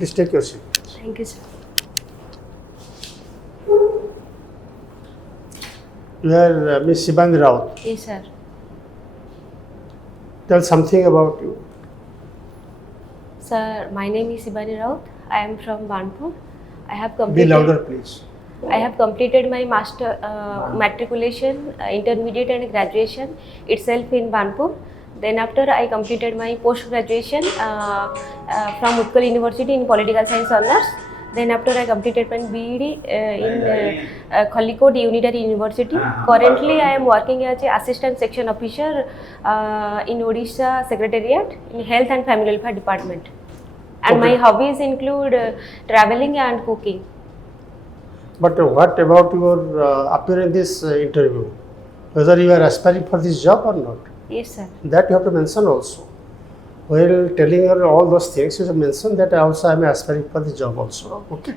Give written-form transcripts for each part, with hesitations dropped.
Please take your seat. Thank you, sir. You are Miss Shibani Rout. Yes, sir. Tell something about you. Sir, my name is Shibani Rout. I am from Banpur. I have Be completed. louder, please. I have completed my master matriculation, intermediate and graduation itself in Banpur. Then after I completed my post graduation from Utkal University in political science honors. Then after I completed my BEd in Khalikot Unitary University. Currently I am working as a assistant section officer in Odisha Secretariat in Health and Family Welfare Department. And Okay. my hobbies include traveling and cooking. But what about your appearance in this interview? Whether you are aspiring for this job or not? Yes, sir. That you have to mention also. While telling her all those things, you should mention that also I am aspiring for this job also. Okay.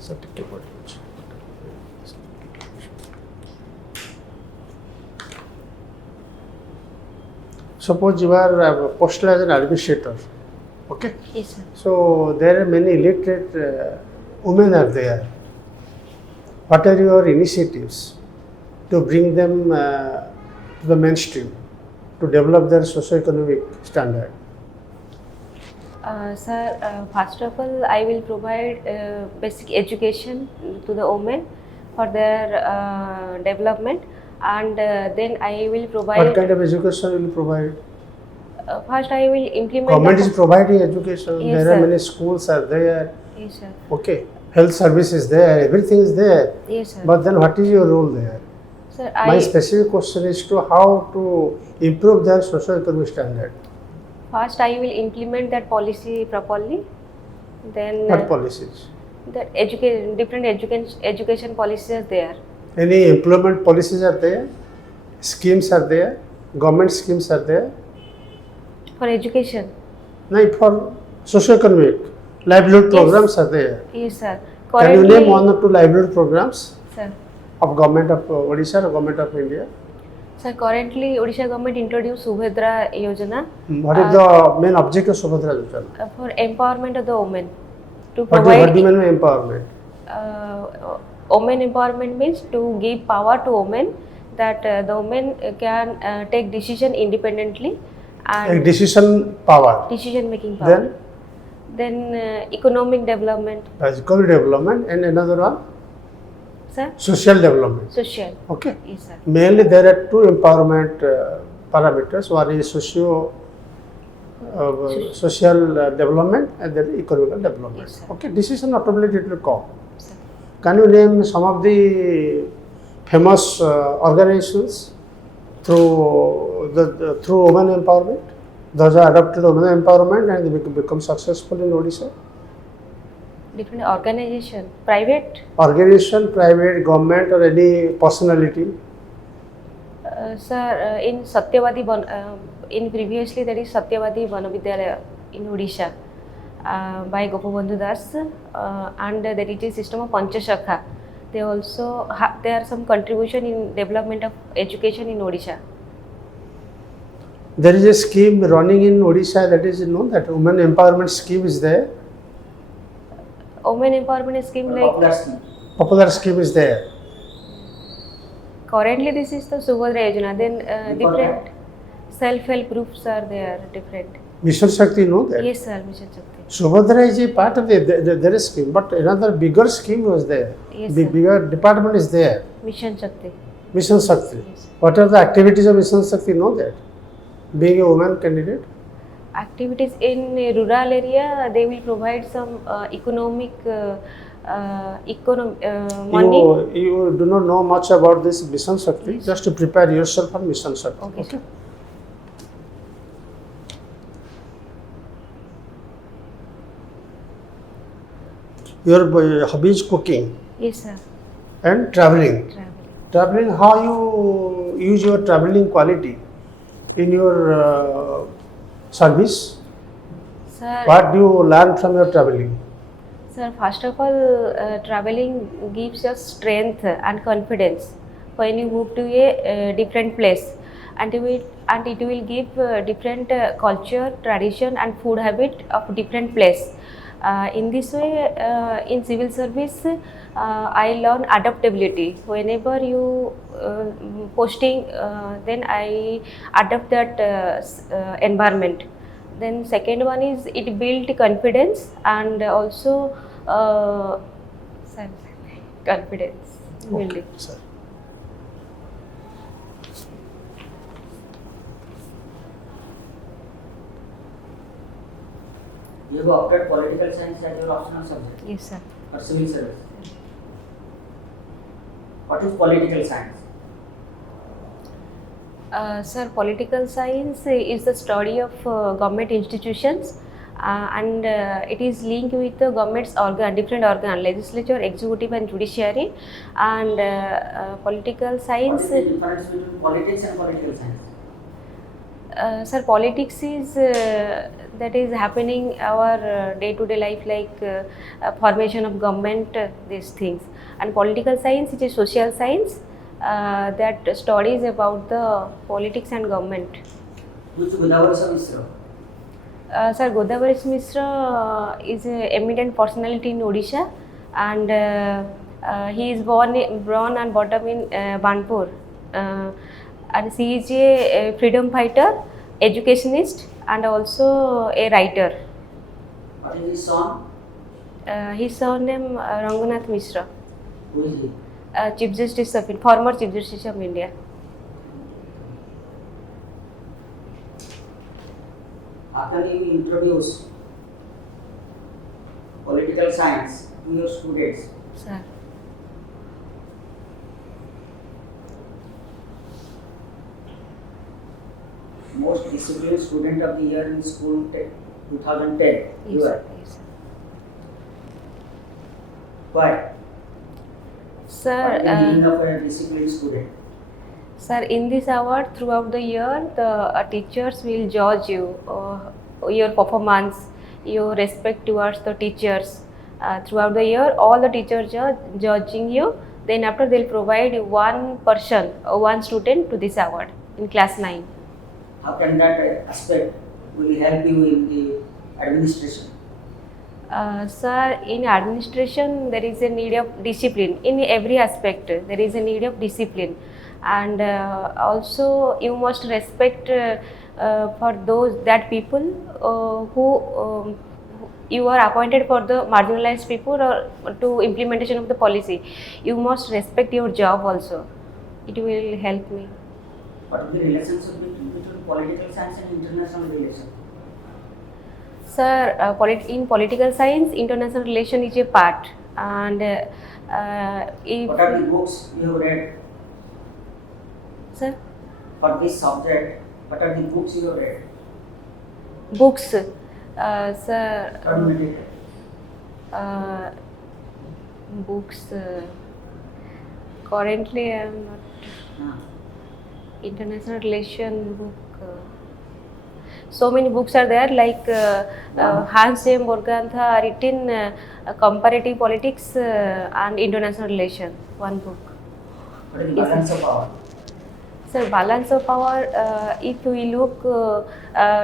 So take your body. Suppose you are posted as an administrator. Okay. Yes, sir. So there are many illiterate women are there. What are your initiatives to bring them to the mainstream, to develop their socio-economic standard? Sir, first of all, I will provide basic education to the women for their development, and then I will provide. What kind of education will you provide? First, I will implement. Government is providing education. Yes, There are sir. many schools are there. Yes, sir. Okay, health service is there. Everything is there. Yes, sir. But then, what is your role there? Sir, My specific question is to how to improve their socio-economic standard. first I will implement that policy properly. Then What policies? that different education policies are there. Any employment policies are there? Schemes are there? Government schemes are there? For education. No, for socio-economic livelihood programs are there. Yes, sir. Can you name one or two livelihood programs Sir. of government of Odisha or government of India? Sir, currently Odisha government introduced Subhadra Yojana What is the main objective of Subhadra Yojana? for empowerment of the women. To What do provide you mean by empowerment? women empowerment means to give power to women, that the women can take decision independently A and decision power. decision making power. Then economic development. Economic development, and another one Sir, social development. social. Okay. Yes, sir. Mainly there are two empowerment parameters. One is social development and then economic development. Yes, sir. Okay, decision automatically it will come. Sir. Can you name some of the famous organizations through women empowerment? Those are adopted women empowerment and they become successful in Odisha. Different organization, private. Organization, private, government, or any personality. Sir, in Satyavadi, in previously there is Satyavadi Vanavidyalaya in Odisha by Gopabandhu Das, and there is a system of Panchashakha. They also there are some contribution in development of education in Odisha. There is a scheme running in Odisha that is known, that women empowerment scheme is there. Women empowerment scheme like Popular scheme is there. currently this is the Subhadra Yojana. Then different self-help groups are there, different. Mission Shakti, you know that. Yes, sir, Mission Shakti. Subhadra is a part of their scheme, but another bigger scheme was there. Yes, The sir. bigger department is there. Mission Shakti. Mission Shakti. Yes. What are the activities of Mission Shakti? You know that. Being a woman candidate. Activities in rural area, they will provide some economic money. You do not know much about this Mission Shakti, Yes. just to prepare yourself for Mission Shakti. Okay, sir. Your hobby is cooking Yes, sir. and traveling. Traveling, how you use your traveling quality in your service? Sir, What do you learn from your traveling? Sir, first of all, traveling gives us strength and confidence when you move to a different place, and it will give different culture, tradition, and food habit of different place. In this way, in civil service, I learn adaptability. Whenever you posting, then I adapt that environment. Then second one is it build confidence and also self confidence building. Sir. You have opted political science as your optional subject Yes, sir. or civil service. What is political science? Sir, political science is the study of government institutions and it is linked with the government's different organ, legislature, executive and judiciary. And political What science, is the difference between politics and political science? sir, politics is that is happening our day-to-day life, like formation of government, these things. And political science is a social science that studies about the politics and government. Which Godavari Misra? Sir, Godavari Mishra is an eminent personality in Odisha, and he is born and brought up in Banpur. And she is a freedom fighter, educationist, and also a writer. What is his son? His surname Ranganath Mishra, Who is he? Chief Justice of former Chief Justice of India. After you introduce political science to your students, Sir. most disciplined student of the year in school 2010, Yes, you sir. are. Yes, sir. Why? Sir, What is the meaning of a disciplined student? Sir, in this award, throughout the year, the teachers will judge you, your performance, your respect towards the teachers. Throughout the year, all the teachers are judging you. Then after, they'll provide one person, one student to this award in class 9. How can that aspect will help you in the administration? Sir, in administration, there is a need of discipline. In every aspect, there is a need of discipline. And also, you must respect for that people who you are appointed for the marginalized people or to implementation of the policy. You must respect your job also. It will help me. What is the relationship between political science and international relations? Sir, in political science, international relation is a part. And if What are the books you have read sir, for this subject? What are the books you have read? books, sir, Terminated. books. Currently, I am not. International relation book. So many books are there, like Hans J. Morgantha written comparative politics and international relation. One book. What is the balance of power? So balance of power, if we look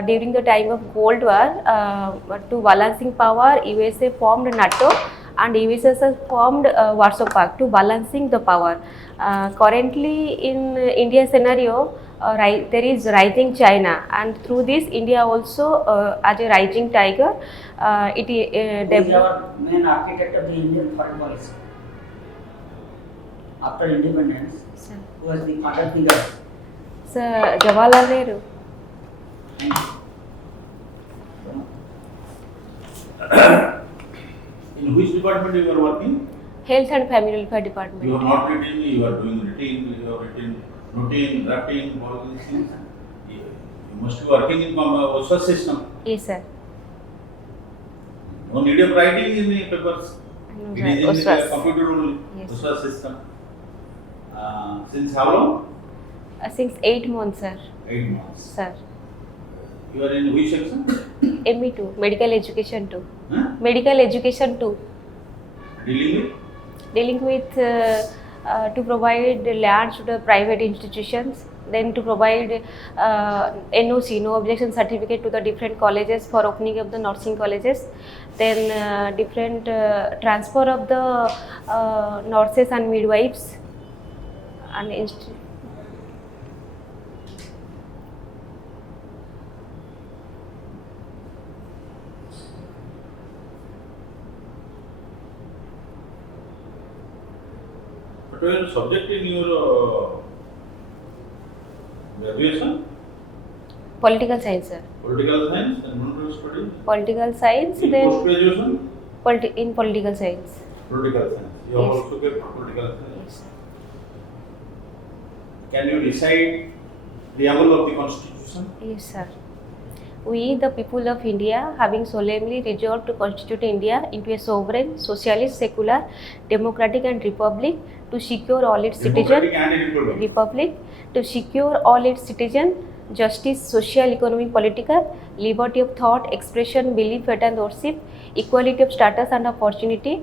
during the time of Cold War, to balancing power, USA formed NATO and USSR formed Warsaw Pact to balancing the power. Currently in India scenario, there is rising China, and through this India also as a rising tiger, it Who is developed. our main architect of the Indian foreign policy? After independence, who was the father figure? Sir, Jawaharlal Nehru. In which department you are working? Health and Family Welfare Department. You are not reading, you are doing routine, you are written routine, drafting, all these things. You must be working in OSA system. Yes, sir. No need of writing in the papers. No, It is in OSWAS. the computer only, Yes. OSA system. Since how long? Since 8 months, sir. 8 months. Sir. You are in which section? ME2, Medical Education 2. Huh? Medical Education 2. Dealing with? Dealing with to provide lands to the private institutions, then to provide NOC, no objection certificate, to the different colleges for opening up the nursing colleges, then different transfer of the nurses and midwives and What were your subject in your graduation? political science, sir. Political science and non study? Political science, In then post graduation? in political science. Political science. You have Yes. also get political science. Yes. Can you recite preamble of the Constitution? Yes, sir. We, the people of India, having solemnly resolved to constitute India into a sovereign, socialist, secular, democratic and republic to secure all its Democratic citizens, and republic. republic to secure all its citizens, justice, social, economic, political, liberty of thought, expression, belief, faith and worship, equality of status and opportunity,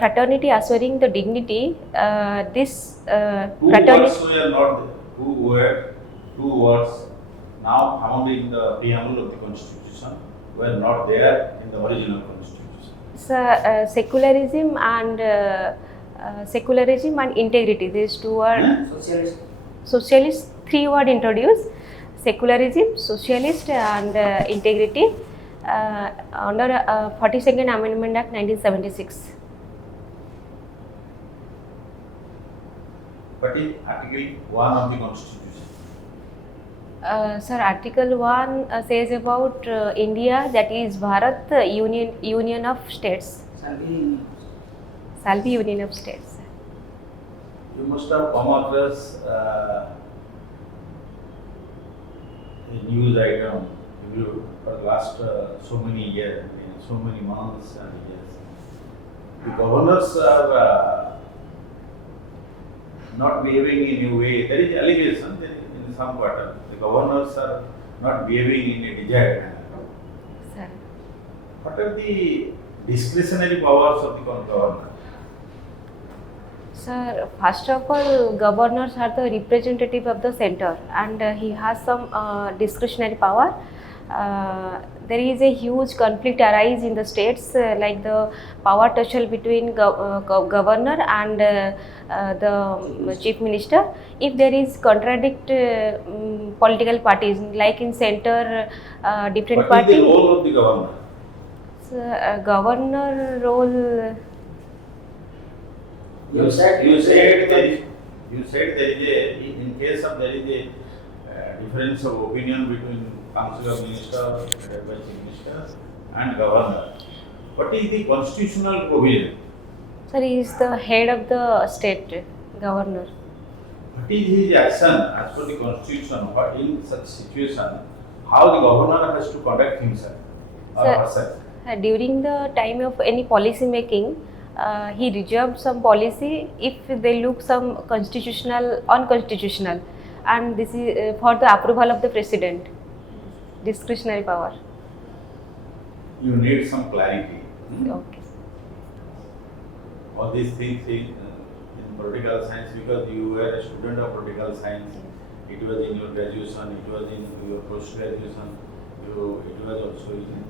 fraternity assuring the dignity, this Two fraternity. words were not there. Two words now found in the preamble of the Constitution were not there in the original Constitution. Secularism and integrity. These two are Socialist. socialist. Three word introduced: secularism, socialist, and integrity under 42nd Amendment Act 1976. What is Article 1 of the Constitution? Sir, Article 1 says about India, that is Bharat, Union of States. Shall be Union of States. You must have come across a news item for the last so many years, so many months and years. The governors are not behaving in a way. There is allegation in some quarter. The governors are not behaving in a desired manner. Sir. What are the discretionary powers of the governor? Sir, first of all, governors are the representative of the center, and he has some discretionary power. There is a huge conflict arise in the states, like the power tussle between governor and the chief minister. If there is contradict political parties, like in center, different What is party. the role of the governor? So, governor role. You said there is a, in case of there is a difference of opinion between Council of Ministers, headed by Chief Minister, and Governor. What is the constitutional provision? Sir, he is the head of the state, governor. What is his action as per the Constitution? What in such situation, how the governor has to conduct himself or Sir, herself? During the time of any policy making, he reserved some policy if they look some constitutional, unconstitutional, and this is for the approval of the president. Discretionary power. You need some clarity. Okay. All these things in political science, because you were a student of political science, it was in your graduation, it was in your post-graduation, it was also in.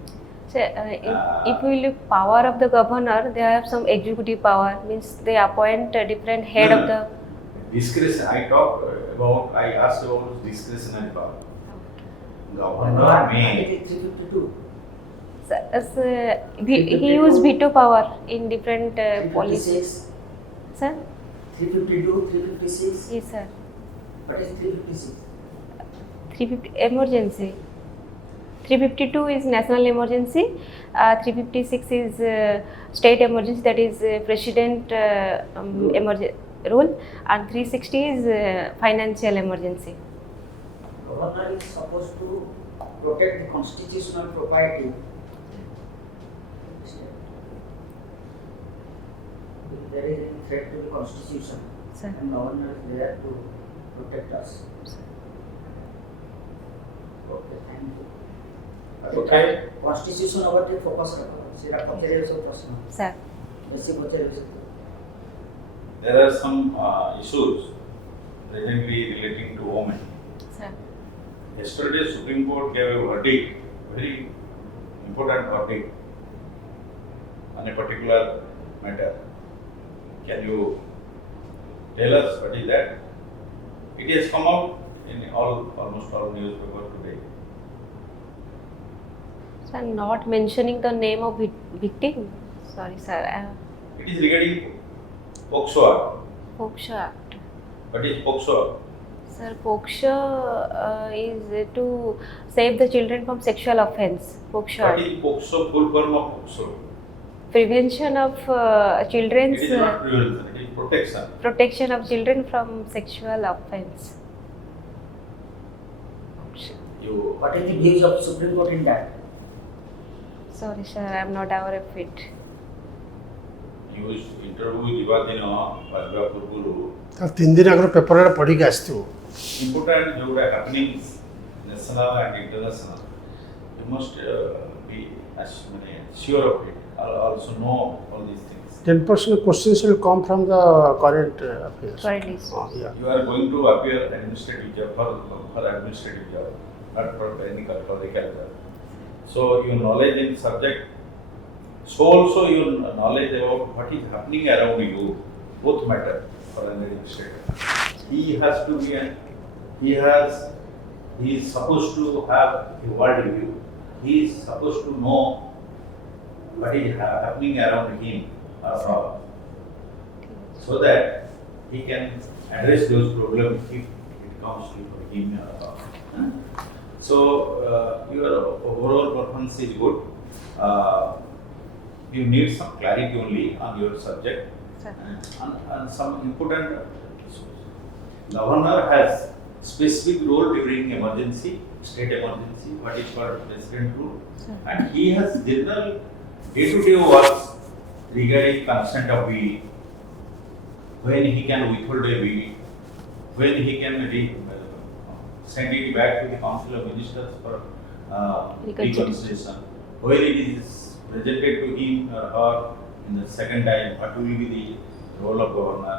So, if we look power of the governor, they have some executive power, means they appoint a different head of the. Discretion, I asked about discretionary power. Governor may. 352. So, he used veto power in different policies. 356. Sir? 352, 356. Yes, sir. What is 356? 350 emergency. 352 is national emergency. 356 is state emergency, that is president rule, and 360 is financial emergency. Governor is supposed to protect the constitutional property. If there is any threat to the constitution, Sir. and governor is there to protect us. Okay, thank you. Okay. Constitution over the focus. Sir. Sir. Basic there are some issues presently relating to women. Sir. Yesterday, Supreme Court gave a verdict, very important verdict on a particular matter. Can you tell us what is that? It has come out in almost all newspapers today. Sir, not mentioning the name of victim. Sorry, sir. It is regarding POXO Act. POXO Act. What is POXO Act? Sir, POXO is to save the children from sexual offense. POXO What Act. is POXO? Full form of POXO. Prevention of children's It is not prevention, it is protection. protection of children from sexual offense. You What is the views of Supreme Court in that? Sorry, sir, I am not aware of it. use interview ଯିବା ଦିନ ବାଜିବା ପୂର୍ବରୁ ତା 3 ଦିନ ଆଗରୁ ପେପରରେ ପଢ଼ିକି ଆସିଥିବ। important ଯୋଉଟା happenings national and international, you must be ମାନେ sure of it, also know all these things. 10% questions will come from the current affairs. Currently. Yeah. You are going to appear administrative job for administrative job, not for any clerical job. So your knowledge in subject, so also your knowledge about what is happening around you, both matter for an administrator. He has to be he is supposed to have a world view. He is supposed to know what is happening around him or her, so that he can address those problems if it comes to him or her. So your overall performance is good. You need some clarity only on your subject. Sir. And some important. Governor has specific role during emergency, state emergency, what is called president rule, Sir. and he has general day-to-day works regarding consent of weed, when he can withhold a weed, when he can send it back to the Council of Ministers for reconsideration, when it is presented to him or her in the second time, what will be the role of governor?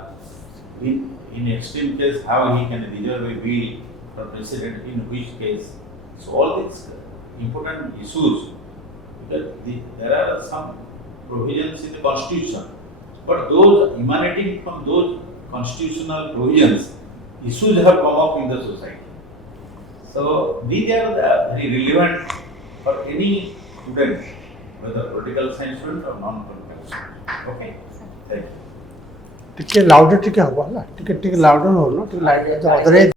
In extreme case, how he can reserve a weed for president, in which case. So all these important issues, because there are some provisions in the constitution, but those emanating from those constitutional provisions, issues have come up in the society. So these are very relevant for any student, whether political science student or non-political student. Okay? Thank you. ଟିକେ ଲାଉଡର ଟିକେ ହବ ହେଲା ଟିକେ ଲାଉଡର ହଉ ନା ଟିକେ light otherwise